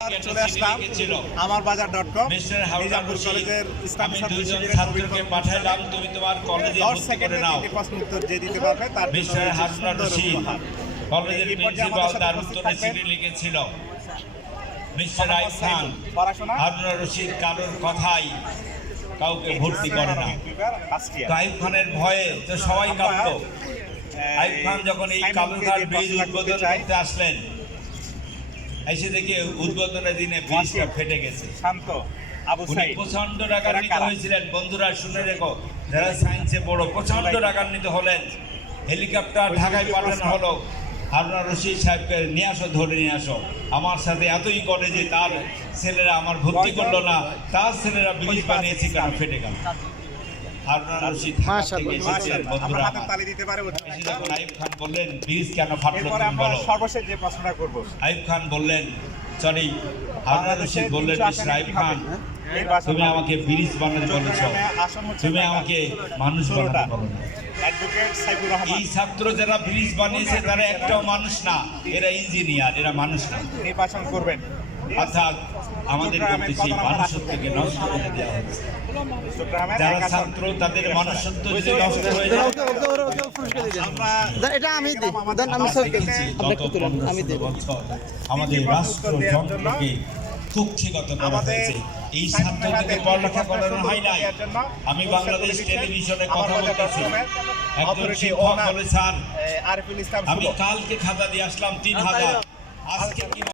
চলে আসলাম আমার বাজার.com নিজামপুর কলেজের ইসলামী ছাত্রকে পাঠাইলাম। তুমি তোমার কলেজে ভর্তি করে নাও। প্রশ্ন উত্তর যে দিতে পারবে তার মিস্টার হারুন রশিদ কলেজের প্রিন্সিপাল তার উত্তরে চিঠি লিখেছিল। মিস্টার আইব খান হারুন রশিদ কারোর কথাই কাউকে ভর্তি করে না। আইব খানের ভয়ে তো সবাই কাঁপতো। আইব খান যখন এই কালুরঘাট ব্রিজ উদ্বোধন করতে আসলেন, এসে দেখে উদ্বোধনের দিনে ব্রিজটা ফেটে গেছে। প্রচন্ড রাগান্বিত হয়েছিলেন। বন্ধুরা শুনে রেখো, যারা সায়েন্সে বড়, প্রচন্ড রাগান্বিত হলেন। হেলিকপ্টার ঢাকায় পাঠানো হলো। হারুন রশিদ সাহেবকে নিয়ে আসো, ধরে নিয়ে আসো। আমার সাথে এতই করে যে তার ছেলেরা আমার ভর্তি করলো না, তার ছেলেরা ব্রিজ বানিয়েছে কেন ফেটে গেল। হারুন রশিদ থেকে এসেছিলেন। বন্ধুরা আইব খান বললেন, ব্রিজ কেন ফাটলো তুমি বলো। সর্বশেষ যে প্রশ্নটা করব, আইব খান বললেন, সরি, হারুন রশিদ বললেন, মিস্টার আইব খান, তুমি আমাকে ব্রিজ বানাতে বলেছো, তুমি আমাকে মানুষ বানাতে বলো না। এই ছাত্র যারা ব্রিজ বানিয়েছে তারা একটাও মানুষ না, এরা ইঞ্জিনিয়ার, এরা মানুষ না। নির্বাচন করবেন অর্থাৎ আমাদের মধ্যে সেই মানুষত্বকে নষ্ট করে দেওয়া হচ্ছে। যারা ছাত্র তাদের মানুষত্ব যদি নষ্ট হয়ে যায়, আমাদের রাষ্ট্রযন্ত্রকে কুক্ষিগত করা হয়েছে। এই ছাত্রদেরকে পড়ালেখা করানো হয় নাই। আমি বাংলাদেশ টেলিভিশনে কথা বলতেছি, একজন শিক্ষক বলে, স্যার আমি কালকে খাতা দিয়ে আসলাম 3000, আজকে